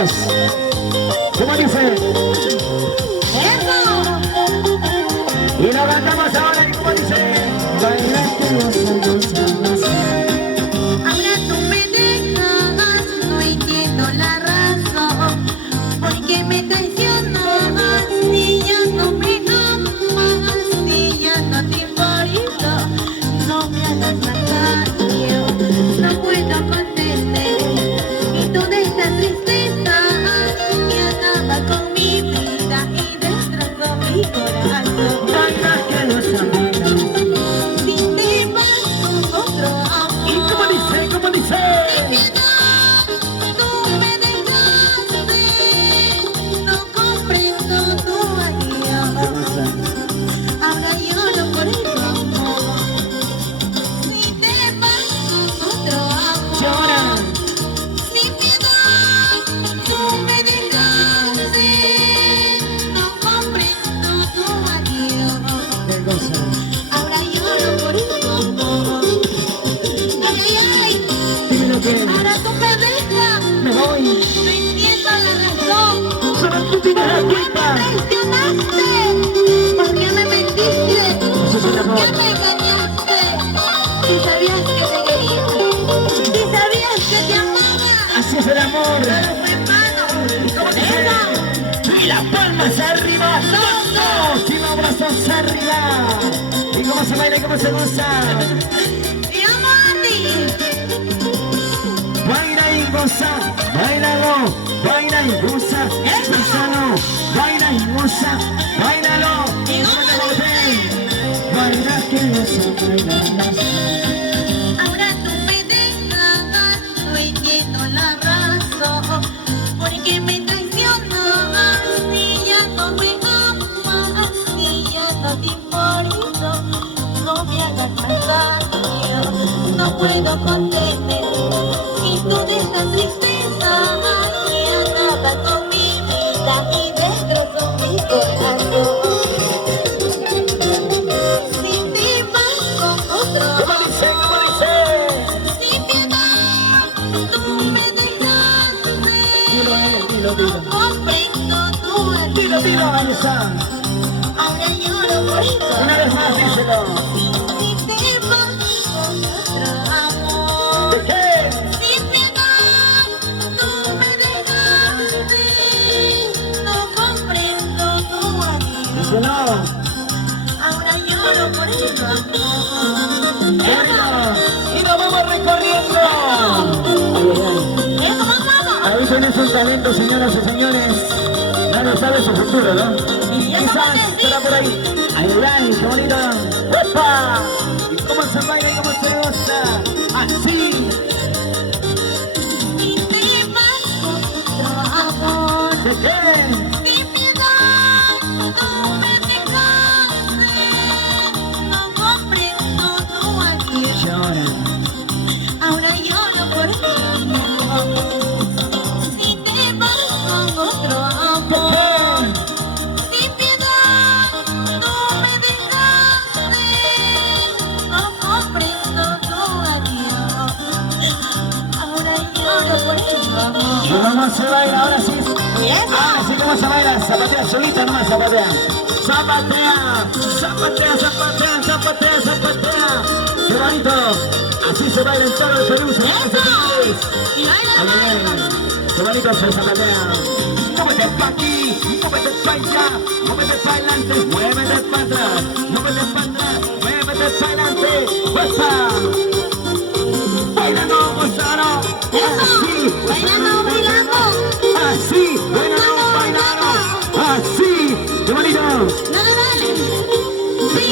hermanitos. ¿Cómo dice? Y lo cantamos ahora, ¿y cómo dice? Baila que goza, goza, goza. Ahora tú me dejas, no entiendo la razón. Porque me traicionas, si ya no me amas, si ya no te importo. No me hagas más daño, no puedo contener. Y toda esta tristeza que acaba con mi vida y destrozó mi corazón. Baila que goza, baila. Si te vas con otro amor. ¿Y cómo dice? ¿Cómo dice? Piedad, tú me dejaste, no comprendo tu adiós. Ahora lloro por tu amor. Si te vas con otro amor. Llora. Sin piedad, tú me dejaste, no comprendo tu adiós. ¿Qué cosa? Ahora lloro por tu amor. Ay, ay, ay. Dime que Ahora tú me dejas. me voy. No entiendo la razón. Solo tú tienes la ¿Por qué culpa. me traicionaste? ¿Por qué me mentiste? Eso es el ¿Por amor. qué me engañaste? Si sabías que te quería, si sabías que te amaba, Así es el amor. pero fue en vano. ¿Cómo dice? Y las palmas arriba. ¡Todos! Y los brazos arriba. ¿Y cómo se baila y cómo se goza? Te amo a ti. Baila y goza, bailalo, baila y goza, gózalo, baila y goza, bailalo, Y baila que goza, baila. ahora tú me dejas, no entiendo la razón. Porque me traicionas, si ya no me amas, si ya no te importo. No me hagas más daño, no puedo contener. Y toda esta tristeza que acaba con mi vida y destrozó mi corazón. Si te vas con otro. ¿Cómo dice? ¿Cómo dice? Sin piedad, tú me dejaste, Dilo a él, dilo, no dilo. comprendo tu adiós. Dilo, dilo, Vanessa. Ahora lloro por tu Una vez más, amor. díselo. Si te vas con otro amor. ¿De qué? Sin piedad, tú me dejaste, no comprendo tu adiós. Díselo. Ahora lloro por tu amor. Bueno, y nos vamos recorriendo. ¿Eso vamos? Ahí tenés un talento, señoras y señores. Nadie sabe su futuro, ¿no? Y eso Quizás vale, sí. estará por ahí. Ahí, ay, qué bonito. ¡Epa! ¿Y cómo se baila y cómo se goza? Así. Si te vas con otro amor. ¿De qué? Sin piedad, tú me dejaste, no comprendo tu adiós. Llora. Ahora lloro por tu amor. Si te vas con otro ¿De amor. qué? Sin piedad, tú me dejaste, no comprendo tu adiós. Ahora lloro por tu amor. ¿Y cómo se baila? Ahora sí. ¿Y eso? Ahora sí, ¿cómo se baila? Zapatea solita nomás, zapatea. Zapatea, zapatea, zapatea, zapatea, zapatea. ¡Qué bonito! Así se baila en todo el Perú, señores y señores. Y baila Muy más. bien. ¡Qué bonito se zapatea! Muévete pa' aquí, muévete pa' allá, muévete pa' adelante, muévete pa' atrás, muévete pa' atrás, muévete pa' adelante. ¡Fuerza! ¡Bailando, gozando! ¡Así! Bailando, bailando. ¡Así! ¡Bailando, bailando! ¡Así! ¡Qué bonito! Dale, dale. Sí.